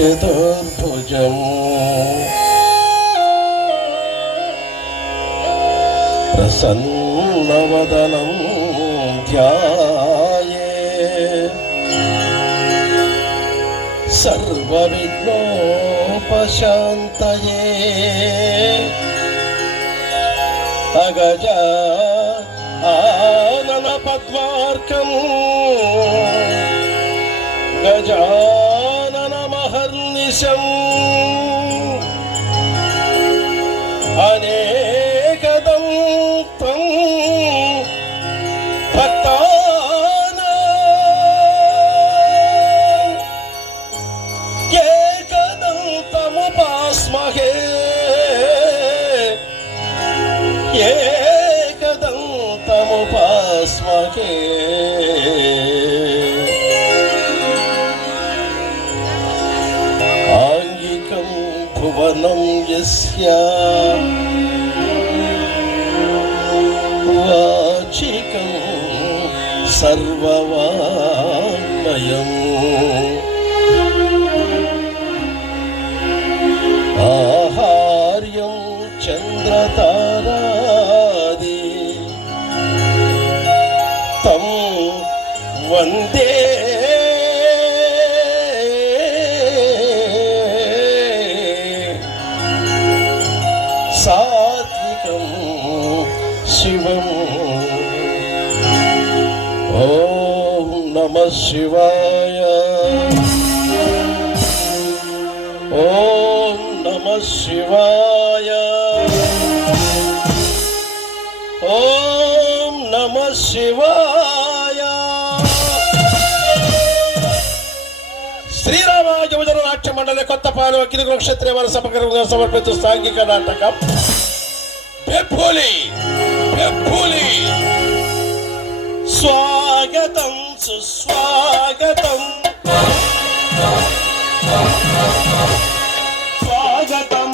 చతుర్భుజం ప్రసన్నవదనం ధ్యాయే సర్వవిఘ్నోపశాంతయే అగజ ఆనన పద్మార్కం గజానన మహర్నిశం అనేకదం తం భక్తానాం ఏకదంతముపాస్మహే ఏకదంతముపాస్మహే ఆంగికం భువనం యస్య వాచికం సర్వవాङ्మయం ఆహార్యం చంద్రతారాది తం వందే సాత్వికం శివం. ఓం నమః శివాయ. ఓం నమః శివాయ. ఓం నమః శివాయ. శ్రీరామ యువజన నాట్య మండలి కొత్తపాలెం అఖిల క్షత్రియ వారి సమగ్రంగా సమర్పిస్తూ సాంఘిక నాటకం బెబ్బులి బెబ్బులి. స్వాగతం సుస్వాగతం స్వాగతం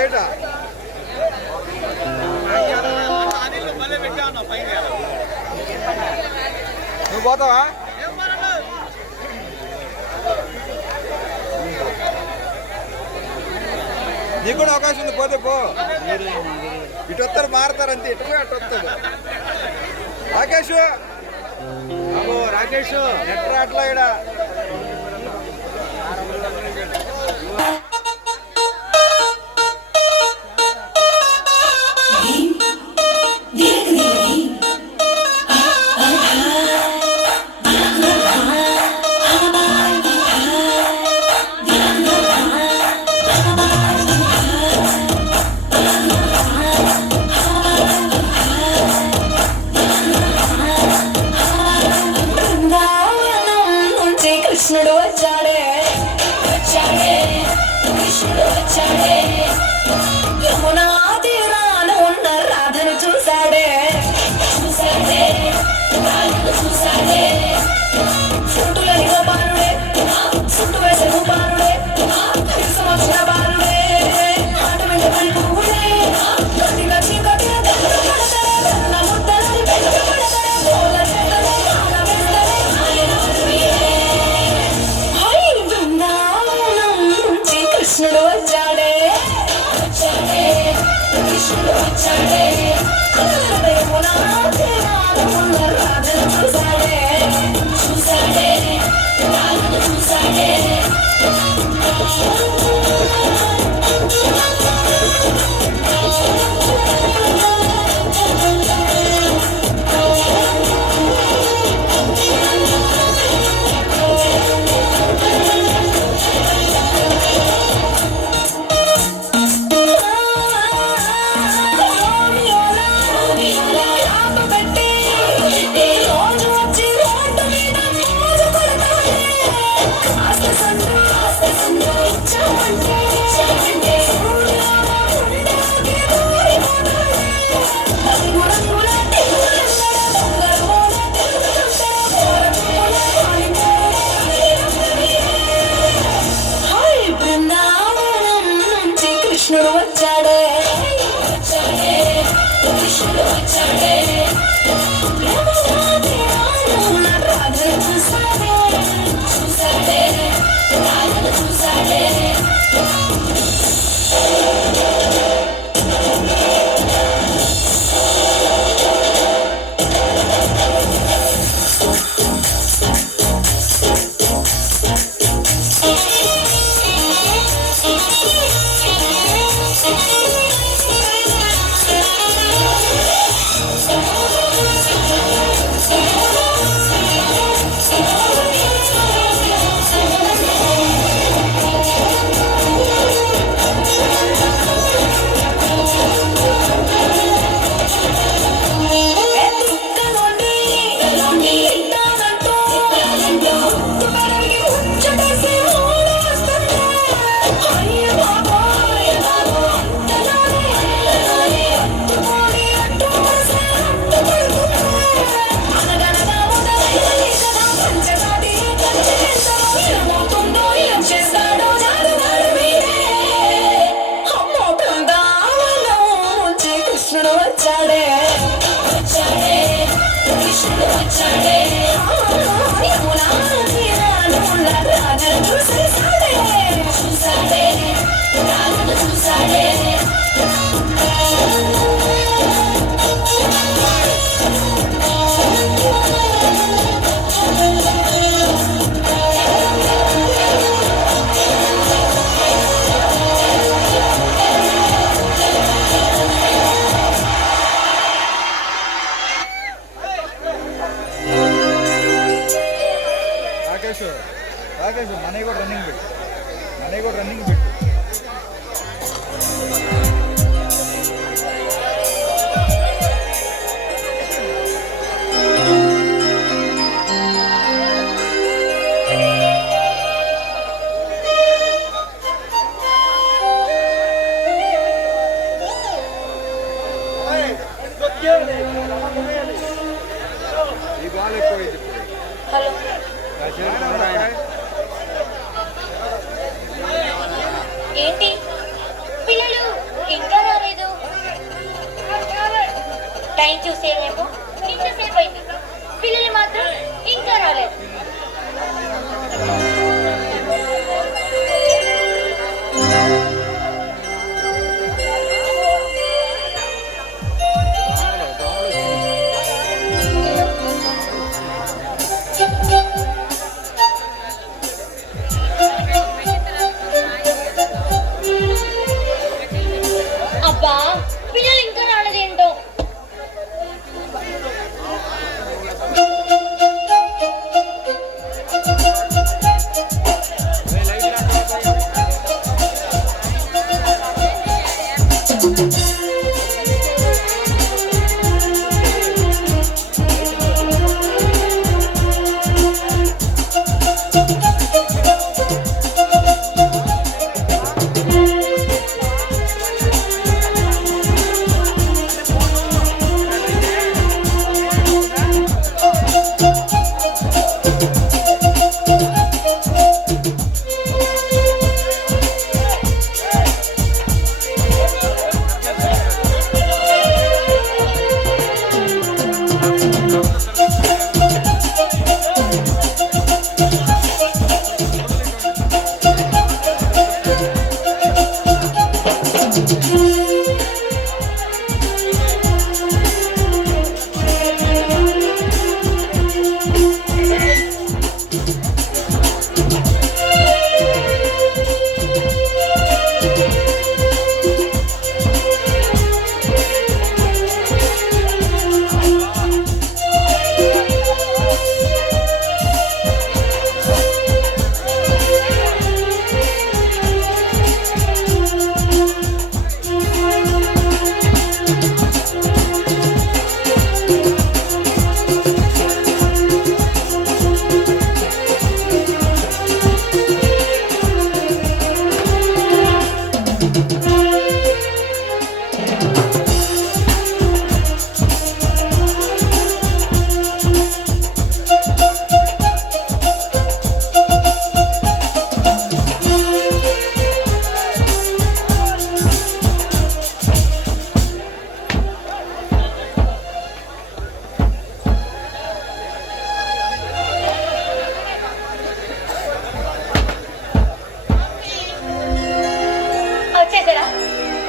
లేటా నువ్వు పోతావా? నీకు కూడా అవకాశం ఉంది, పోతే పో. ఇటు వస్తారు మారుతారు అంతే, ఇటు అటు వస్తారు. రాకేష్ రాకేష్ ఎట్రా అట్లా ఇక్కడ కృష్ణుడు వచ్చాడే వచ్చాడే కృష్ణుడు వచ్చాడే యమునా తీరాన ఉన్న రాధను చూశాడే చూశాడే రాధను చూశాడే చుట్టులని బారుడే చుట్టు వేసే బారుడే సమక్ష బారుడే ఆట వెంట పడిపోవుడే గట్టిగా చీకటిగా దగ్గర పడతాడే కన్న ముద్దలని వెంట పడతాడే పూల చెట్టలే కాల వేస్తాడే కృష్ణుడు వచ్చాడే వచ్చాడే కృష్ణుడు వచ్చాడే రాధను చూశాడే చూశాడే రాధను చూశాడే కృష్ణుడు వచ్చాడే వచ్చాడే కృష్ణుడు వచ్చాడే రాధను చూశాడే చూశాడే రాధను చూశాడే కృష్ణుడు వచ్చాడే వచ్చాడే కృష్ణుడు వచ్చాడే యమునా తీరాన ఉన్న రాధను చూశాడే చూశాడే రాధను చూశాడే రాకేష్ మనకి కూడా రన్నింగ్ పెట్టు, మనకి కూడా రన్నింగ్ పెట్టు. ఈ బాల్ ఎక్కువ. హలో ఏంటి పిల్లలు ట్రైన్ చూసేమేమో ఇంతసేపు అయింది, పిల్లలు మాత్రం ఇంకా రాలేదు. అబ్బా, పిల్లలు ఇంకా రాలేదేంటో.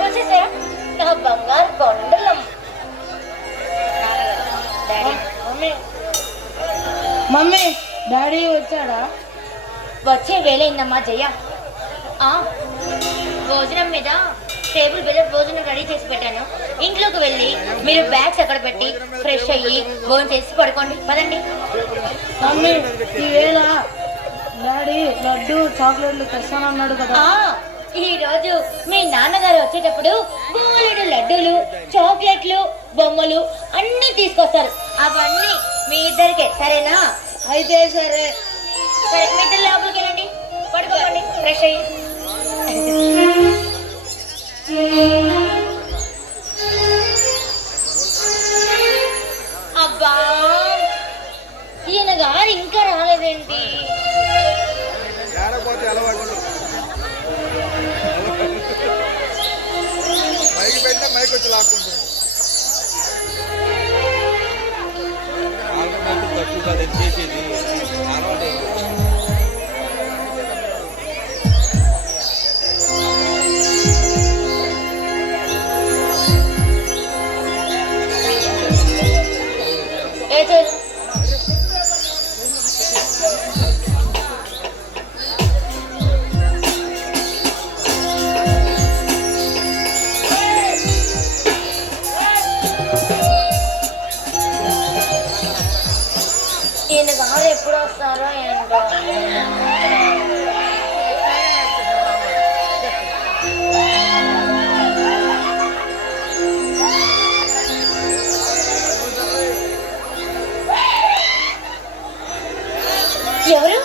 వచ్చేసారా నా బంగారు కొండలం. మమ్మీ డాడీ వచ్చాడా? వచ్చే వేళయిందమ్మా జయ. భోజనం మీద టేబుల్ మీద భోజనం రెడీ చేసి పెట్టాను. ఇంట్లోకి వెళ్ళి మీరు బ్యాగ్స్ అక్కడ పెట్టి ఫ్రెష్ అయ్యి భోజనం చేసి పడుకోండి. పదండి. మమ్మీ ఈవేళ డాడీ లడ్డు చాక్లెట్లు తెస్తానన్నాడు కదా. ఈ రోజు మీ నాన్నగారు వచ్చేటప్పుడు బొమ్మలు, లడ్డూలు, చాక్లెట్లు, బొమ్మలు అన్నీ తీసుకొస్తారు. అవన్నీ మీ ఇద్దరికే, సరేనా? అయితే సరే. సరే, మీ ఇద్దరు లోపలికి వెళ్ళండి, పడుకోండి ఫ్రెష్ అయ్యి. అబ్బా, ఈయన గారు ఇంకా రాలేదేంటి? మైకి పెట్టినా మైకి వచ్చి లాక్కుంటుంది. తక్కువ కదా చేసేది ఈయన గారు ఎప్పుడు వస్తారో ఏంటో. ఎవరు?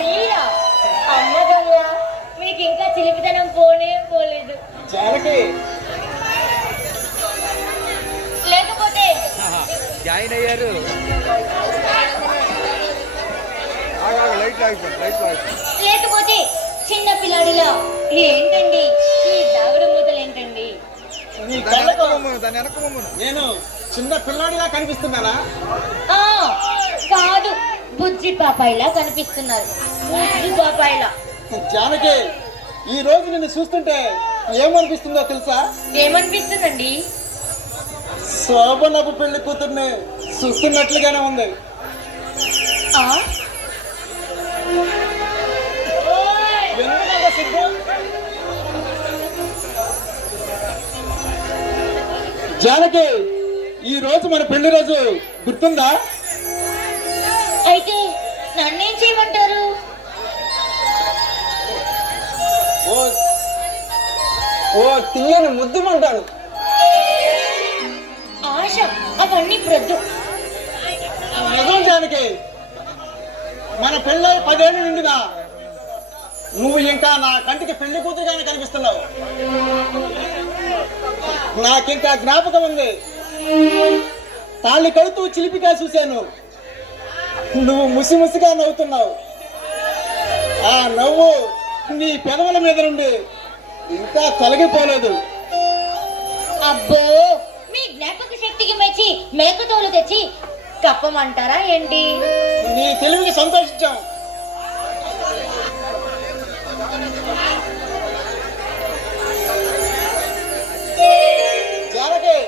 మీరా? అమ్మ దొంగ, మీకు ఇంకా చిలిపితనం పోనే పోలేదు. లేకపోతే జాయిన్ అయ్యారు. లేకపోతే చిన్న పిల్లాడిలా ఏంటండి ఈ దాగుడు మూతలు ఏంటండి? నీ దాని కళ్ళకు వెనక బొమ్మను, దాని వెనక బొమ్మను. నేను చిన్న పిల్లాడిలా కనిపిస్తున్నానా? ఆ కాదు, బుజ్జి పాపాయిలా కనిపిస్తున్నారు. బుజ్జి పాపాయిలా. జానకి, ఈ రోజు నిన్ను చూస్తుంటే ఏమనిపిస్తుందో తెలుసా? ఏమనిపిస్తుందండి? శోభనపు పెళ్లి కూతుర్ని చూస్తున్నట్లుగానే ఉంది. ఆ ఎందుకంత సిగ్గు? జానకి, ఈ రోజు మన పెళ్లి రోజు గుర్తుందా? అయితే నన్నేం చేయమంటారు? ఓ ఓ తీయని ముద్దుమంటాను. ఆశ అవన్నీ ప్రొద్దు. నిజం జానకి, మన పెళ్ళై 10 ఏళ్ళు నిండుగా నువ్వు ఇంకా నా కంటికి పెళ్లి కూతురుగానే కనిపిస్తున్నావు. నాకింకా జ్ఞాపకం ఉంది, తాళి కడుతూ చిలిపిగా చూశాను. నువ్వు ముసిముసిగా నవ్వుతున్నావు. ఆ నవ్వు నీ పెదవుల మీద నుండి ఇంకా తొలగిపోలేదు. అబ్బో, మీ జ్ఞాపక శక్తికి మెచ్చి మేకతోలు తెచ్చి కప్పమంటారా ఏంటి? నీ తెలివికి సంతోషించాం. జానకి,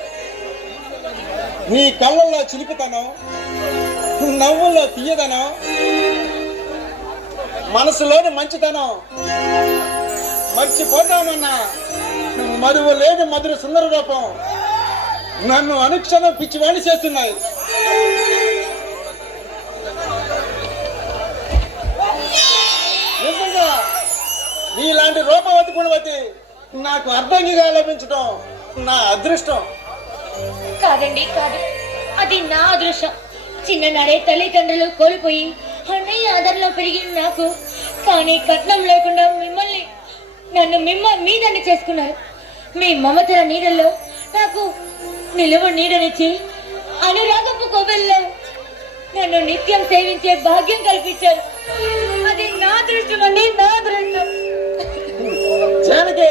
నీ కళ్ళల్లో చిలిపితనం, నవ్వుల్లో తీయదనం, మనసులోని మంచితనం మర్చిపోతామన్నా మరువు లేని మధుర సుందర రూపం నన్ను అనుక్షణం పిచ్చివాణి చేస్తున్నాయి. నిజంగా నీలాంటి రూపవతి గుణవతి నాకు అర్ధంగిగా లభించడం నా అదృష్టం. కాదండి కాదు, అది నా అదృష్టం. చిన్ననాడే తల్లిదండ్రులు కోల్పోయి అన్నయ్య ఆధారంలో పెరిగిన నాకు, కానీ కట్నం లేకుండా నన్ను మీదని చేసుకున్నారు. మీ మమతల నీడల్లో నాకు నిలువ నీడనిచ్చి అనురాగపు కోవెల్లో నన్ను నిత్యం సేవించే భాగ్యం కల్పించారు. అది నా అదృష్టం అండి, నా అదృష్టం. జానకి,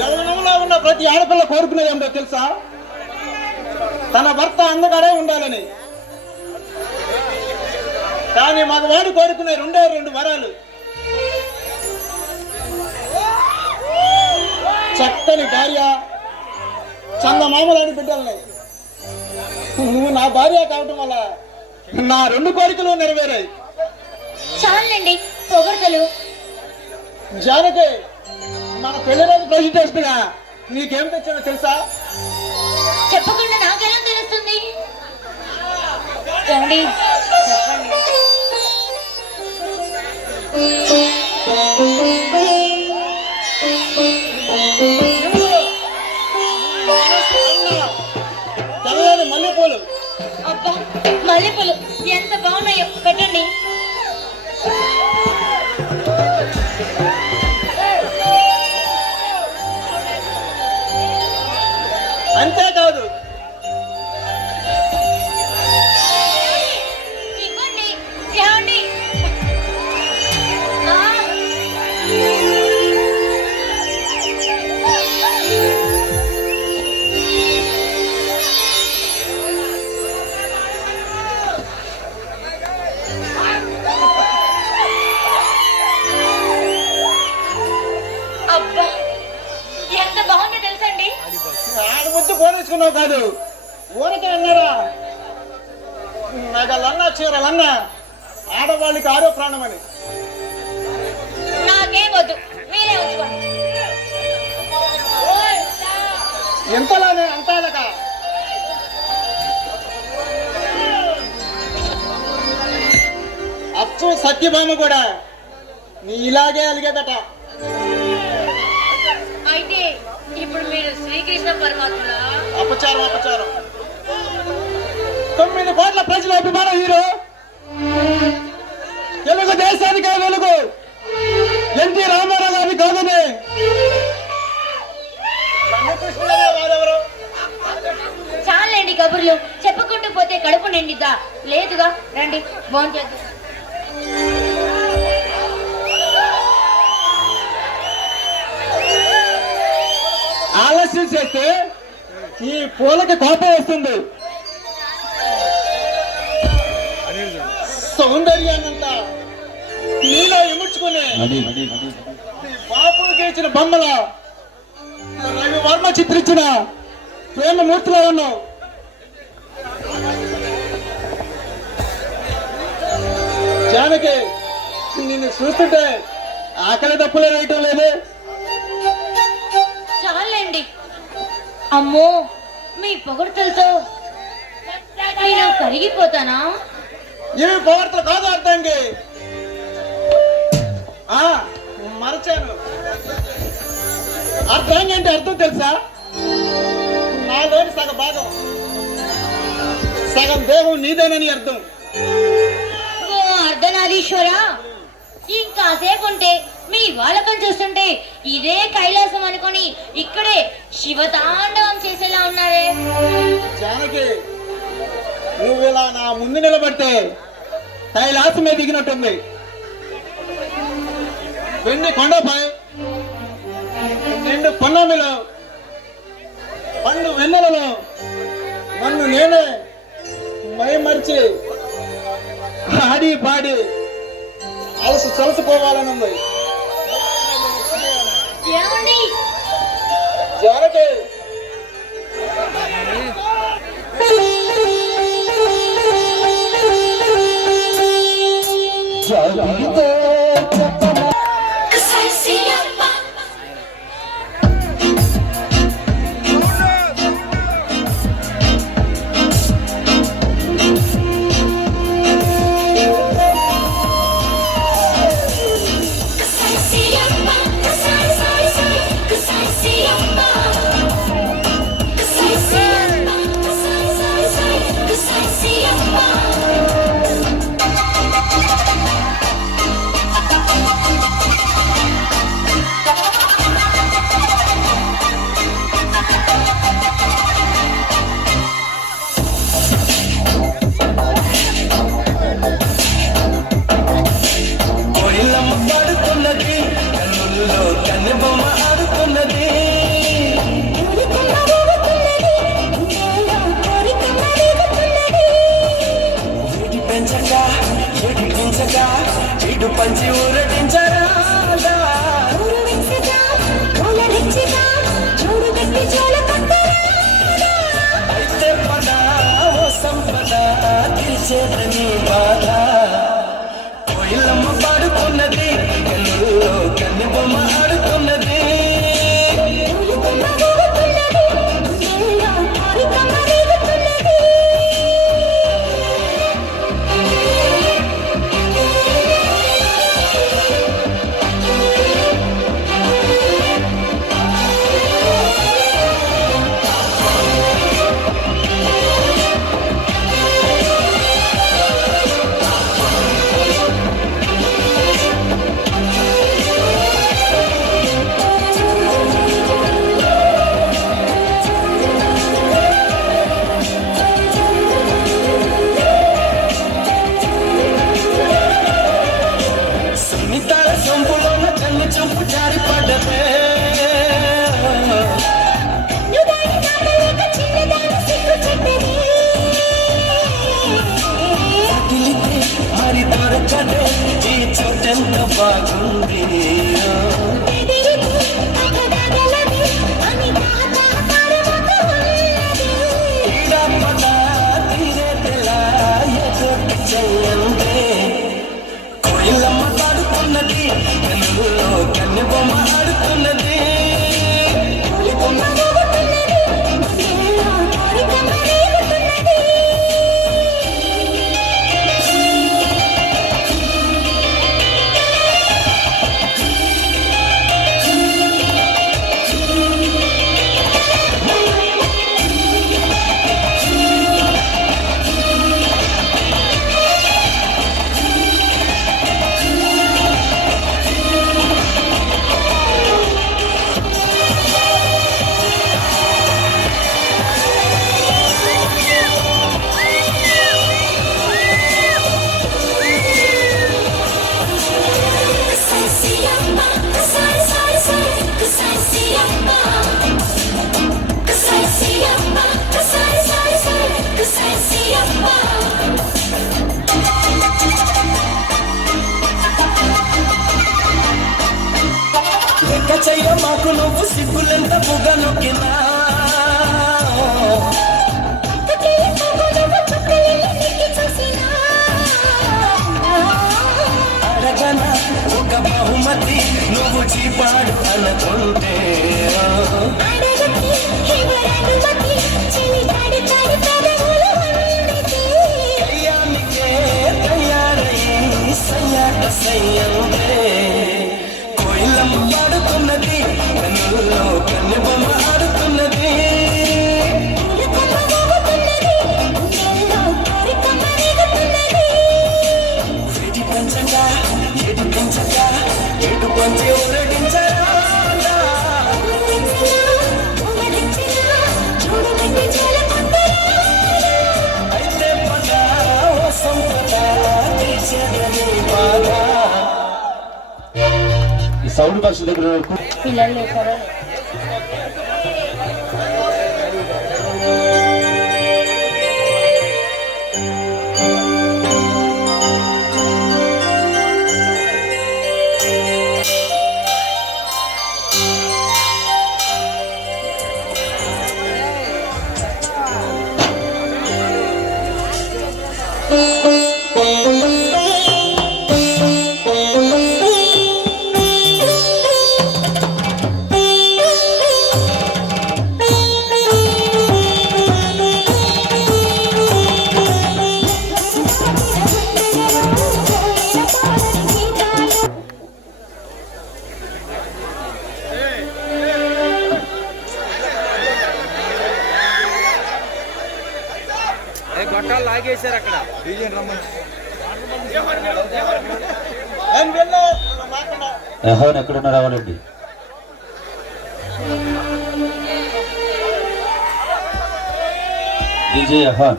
యవ్వనంలో ఉన్న ప్రతి ఆడపిల్ల కోరుకునేది ఏమిటో తెలుసా? తన భర్త అందగానే ఉండాలని. కానీ మగవాడు కోరుకునే 2 వరాలు: చక్కని భార్య, చందమామలాంటి బిడ్డల్ని. నువ్వు నా భార్య కావటం వల్ల నా 2 కోరికలు నెరవేరాయి. చాలండి పొగడతలు. జానకి, మన పెళ్లి రోజు ప్రెసిడెంట్గా నీకేం తెచ్చానో తెలుసా? చెప్పకుండా నాకెలా తెలుస్తుంది? ఏమండి? చెప్పండి. తెల్లని మల్లెపూలు. అబ్బా, మల్లెపూలు ఎంత బాగున్నాయో, పెట్టండి. అంతేకాదు, ఇవ్వండి. ఏమండి? ఆ. అబ్బా, ఎంత బాగుందో తెలుసండి. ఆడ ముద్దు పోనేసుకున్నావు కాదు, ఊరికే అన్నారా? నగలన్నా చీరలన్నా ఆడవాళ్ళకి ఆరో ప్రాణమని. నాకేం వద్దు, మీరే ఉంచుకోండి. ఎంతలానే అంతాలక. అచ్చు సత్యభామ కూడా నీ ఇలాగే అలిగేదట. అయితే ఇప్పుడు మీరు శ్రీకృష్ణ పరమాత్ములా? అపచారం, అపచారం. 9 కోట్ల ప్రజల అభిమాన హీరో, తెలుగు దేశానికే వెలుగు ఎన్టీ రామారావు గారి కాదని వారెవరు? చాలండి కబుర్లు, చెప్పుకుంటూ పోతే కడుపు నిండిద్దా? లేదుగా, రండి భోంచేద్దాం. ఆలస్యం చేస్తే ఈ పూలకి కోపం వస్తుంది. సౌందర్యాన్నంతా నీలో ఇముడ్చుకుని బాపుకి ఇచ్చిన బొమ్మల రవి వర్మ చిత్రించిన ప్రేమమూర్తిలో ఉన్నావు. జానకి, నిన్ను చూస్తుంటే ఆకలి తప్పులే వేయటం లేదు. చాలండి. అమ్మో, మీ పొగడ్తలతో నేను కరిగిపోతానా? ఇవి పొగడ్తలు కాదు అర్థంకి. మరచాను. అర్థం అంటే అర్థం తెలుసా? నాలోని సగ భాగం సగం దేహం నీదేనని అర్థం. ఓ అర్ధనారీశ్వరా, ఇంకాసేపు ఉంటే మీ వాళ్ళకం చూస్తుంటే ఇదే కైలాసం అనుకొని ఇక్కడే శివతాండవం చేసేలా ఉన్నారే. జానకి, నువ్వు ఇలా నా ముందు నిలబడితే కైలాసమే దిగినట్టుంది. వెండి కొండపై నిండు పొన్నమిలో పండు వెన్నెలలో నన్ను నేనే మైమరిచి ఆడి పాడి అలసి చలసిపోవాలనుంది. ఏమండి? జానకి, ఇటు పంచి ఊరటించరా అయితే పద ఓ సంపద తీర్చేదని బాధ. కోయిలమ్మ పాడుతున్నది, కన్నుల్లో కన్నె బొమ్మ ఆడుతున్నది. మరి దొరకదే ఈ చోటెంత బాగుంది. కోయిలమ్మ పాడుతున్నది, కన్నులో కన్నె బొమ్మ ఆడుతున్నది. తప్పుగా నొక్కినా అడగన ఒక బహుమతి నువ్వు చీపాడు అనుకుంటే తయారయ్యి సయ్యాట సయ్యందే కోయిలమ్మ పాడుతున్నది కన్నుల్లో కన్ను బొమ్మ ఆడుతున్నది వేడి పంచగా ఏడు పెంచగా ఏడు పంచి ఊరడించగా అయితే పద ఓ సంపద తీర్చేదని బాధ. ఈ సౌండ్ బాక్స్ దగ్గర వరకు పిల్లలు లేచారా? గొట్టాలు లాగేశారు అక్కడ డీజే రమ్మని నేను వెళ్ళా మాకుండా యెహోవా ఎక్కడున్నా రావాలండి. డీజే యెహోవా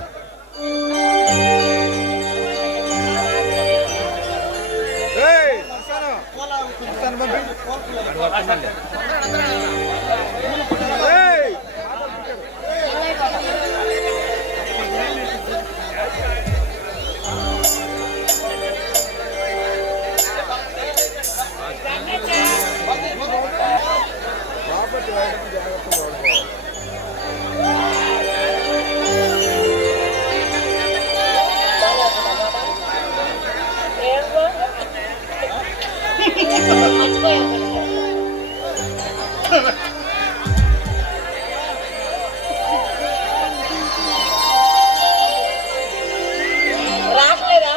రాట్లేదా?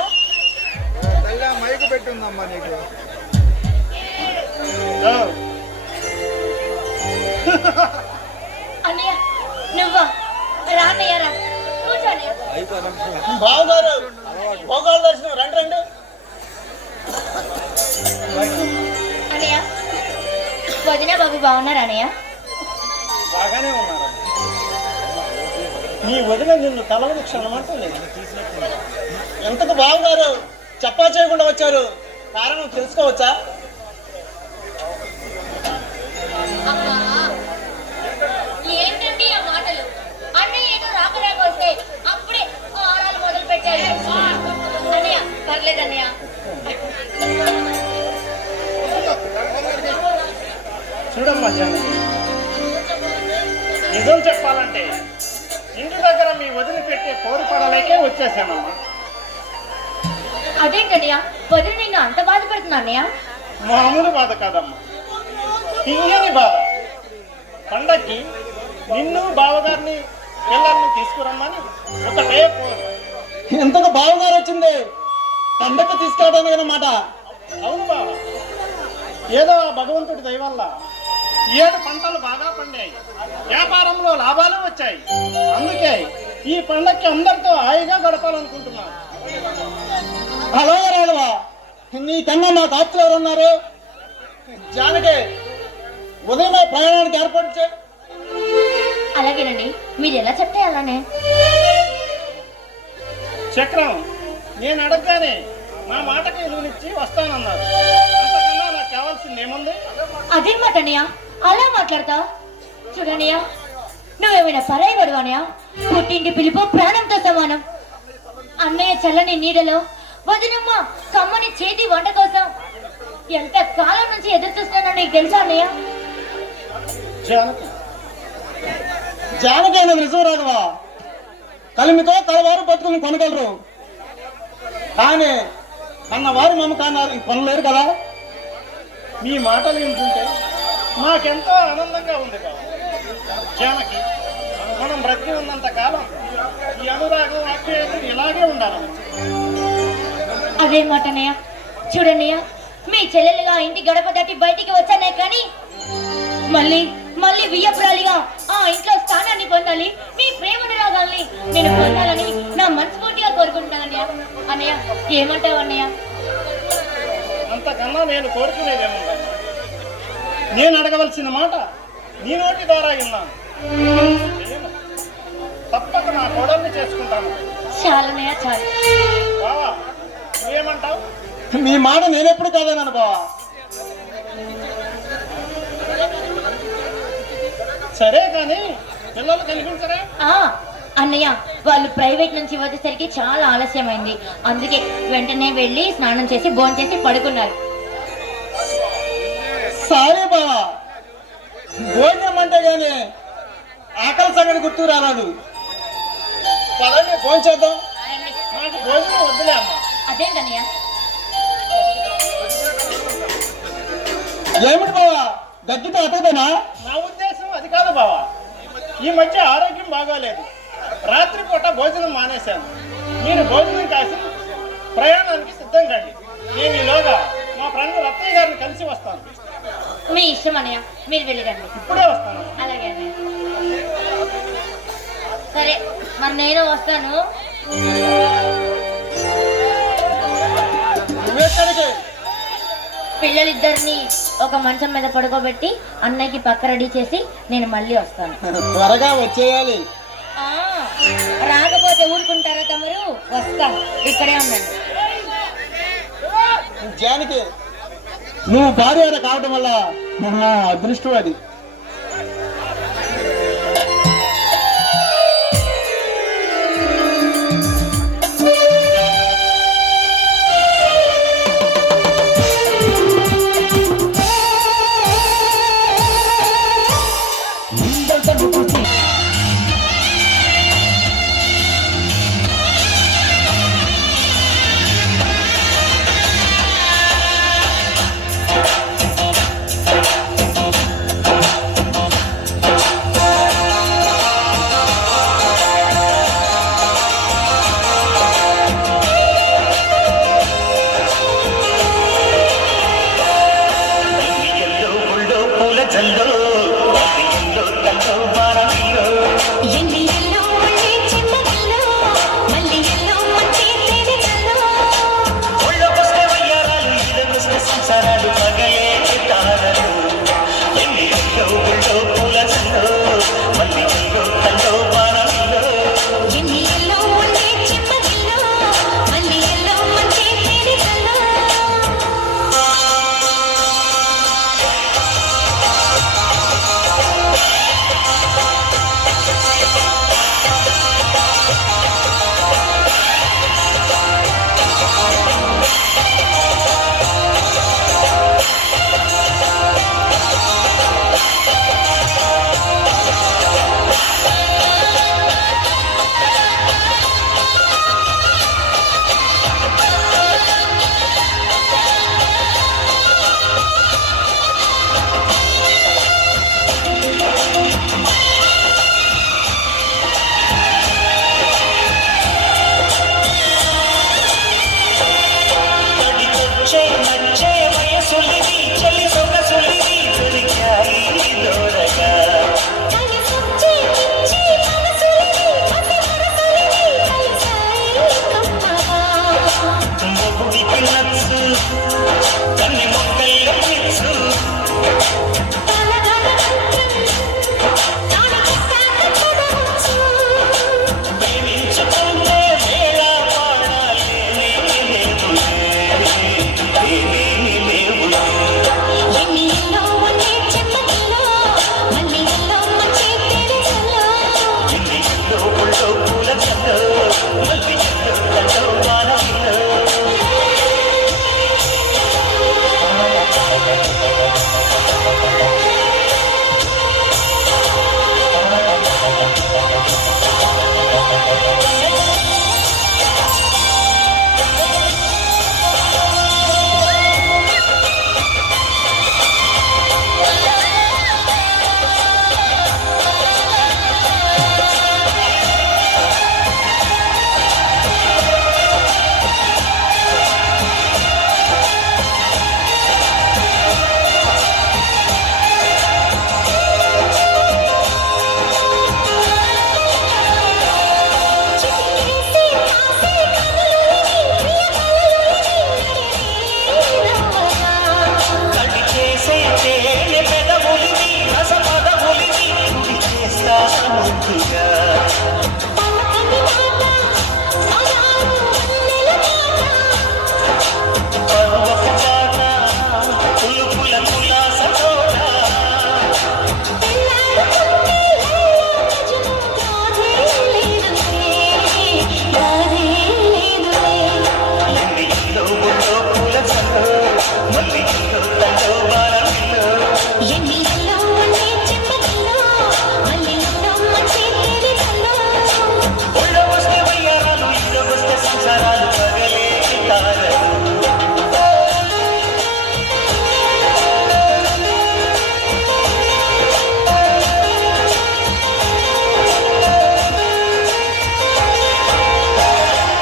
తల్లి మైకు పెట్టిందమ్మా నీకు. అన్నయ్య నువ్వా? రానయ్యారా? కూర్చోండి. బావగారు భోగాల దర్శనం రండి రండి. అన్నయ్య వదిన బాబు బాగున్నారా అన్నయ్య? బాగానే ఉన్నారు. నీ వదిన నిన్ను తలవని క్షణమంటలేదు. ఎంతకు బావగారు చెప్పా చేయకుండా వచ్చారు, కారణం తెలుసుకోవచ్చా? అబ్బా, ఏంటండి ఆ మాటలు? అన్నయ్య ఏదో రాక వస్తే అప్పుడే ఆడాలు మొదలు పెట్టారు. అన్నయ్య పర్లేదు అన్నయ్య. చూడమ్మా జానకి, నిజం చెప్పాలంటే ఇంటి దగ్గర మీ వదిలి పెట్టే కోరిపడలేకే వచ్చేసానమ్మా. అదేంటన్నయ్య వదిలి నిన్ను అంత బాధపడుతున్నా అన్నయ్య? మామూలు బాధ కాదమ్మా, తీయని బాధ. పండక్కి నిన్ను బావగారిని పిల్లల్ని తీసుకురమ్మని ఒకటే ఫోన్. ఎంతకు బావగారు వచ్చింది పండక్కి తీసుకురావడానికి అన్నమాట. అవును బావ, ఏదో ఆ భగవంతుడి దయ వల్ల 7 పంటలు బాగా పండాయి, వ్యాపారంలో లాభాలు వచ్చాయి. అందుకే ఈ పండక్కి అందరితో హాయిగా గడపాలనుకుంటున్నాను. హలో రాఘవా, నీకన్నా నాకు ఆప్తులు ఎవరున్నారు? జానకి ఉదయమే ప్రయాణానికి ఏర్పాటు చేయి. అలాగేనండి, మీరు ఎలా చెప్తే అలానే. చక్రం నేను అడగగానే నా మాటకి నువ్వునిచ్చి వస్తానన్నారు. అంతకన్నా నాకు కావాల్సింది ఏముంది? అదేం మాట అన్నయ్య అలా మాట్లాడతా? చూడన్నయ్య, నువ్వేమైనా పరాయి పడవానయ్య? పుట్టింటి పిలుపు ప్రాణంతో సమానం. అన్నయ్య చల్లని నీడలో వదినమ్మ కమ్మని చేతి వంట కోసం ఎంత కాలం నుంచి ఎదురు చూస్తున్నానో నీకు తెలుసా అన్నయ్య? జానకి, జానకి అనేది నిజం రాఘవా. కలిమితో తలవారు బతుకుని కొనగలరు, కానీ అన్న వారి మమకాన్ని కొనలేరు కదా. మీ మాటలు వింటుంటే మాకెంతో ఆనందంగా ఉంది బావ. జానకి, మనం బ్రతికి ఉన్నంత కాలం ఈ అనురాగం ఆప్యాయత ఇలాగే ఉండాలి. అదే మాట అన్నయ్య. చూడన్నయ్య, మీ చెల్లెలుగా ఇంటి గడప దాటి బయటికి వచ్చానే కానీ మళ్ళీ మళ్ళీ వియ్యపురాలిగా ఆ ఇంట్లో స్థానాన్ని పొందాలి, మీ ప్రేమనురాగాల్ని నేను పొందాలని నా మనస్ఫూర్తిగా కోరుకుంటున్నాను అన్నయ్య. అన్నయ్య, ఏమంటావు అన్నయ్య? అంతకన్నా నేను కోరుకునేదేముందా? నేను అడగవలసిన మాట నీ నోటి ద్వారా విన్నాను. చెయ్యను. తప్పక నా కోడల్ని చేసుకుంటాను. చాలన్నయ్య, చాలు. బావా, నువ్వేమంటావు? మీ మాట నేనెప్పుడు కాదన్నాను బావా. సరే కానీ పిల్లలు కనిపించరా? అన్నయ్య, వాళ్ళు ప్రైవేట్ నుంచి వచ్చేసరికి చాలా ఆలస్యమైంది, అందుకే వెంటనే వెళ్ళి స్నానం చేసి భోంచేసి పడుకున్నారు. సారీ బావా, భోజనం అంటే గాని ఆకలి సంగతి గుర్తు రాలేదు. పదండి భోజనం చేద్దాం. నాకు భోజనం వద్దులే అమ్మా. అదేంటన్నయ్య? ఏమిటి బావా, దగ్గితే అతదేనా? నా ఉద్దేశం అది కాదు బావా. ఈ మధ్య ఆరోగ్యం బాగోలేదు, రాత్రిపూట భోజనం మానేశాను. మీరు భోజనం కాసి ప్రయాణానికి సిద్ధం కండి. నేను ఈలోగా మా ఫ్రెండ్ రత్తయ్య గారిని కలిసి వస్తాను. మీ ఇష్టం అన్నయ్య, మీరు వెళ్ళిరండి. ఇప్పుడే వస్తాను. అలాగే అన్నయ్య. సరే, మరి నేను వస్తాను. నువ్వెక్కడికి? పిల్లలిద్దరిని ఒక మంచం మీద పడుకోబెట్టి అన్నయ్యకి పక్క రెడీ చేసి నేను మళ్ళీ వస్తాను. త్వరగా వచ్చేయాలి. రాకపోతే ఊరుకుంటారా తమరు? వస్తాను, ఇక్కడే ఉండండి. జానకి, నువ్వు భార్య కావడం వల్ల నా అదృష్టం అది. ముందుగా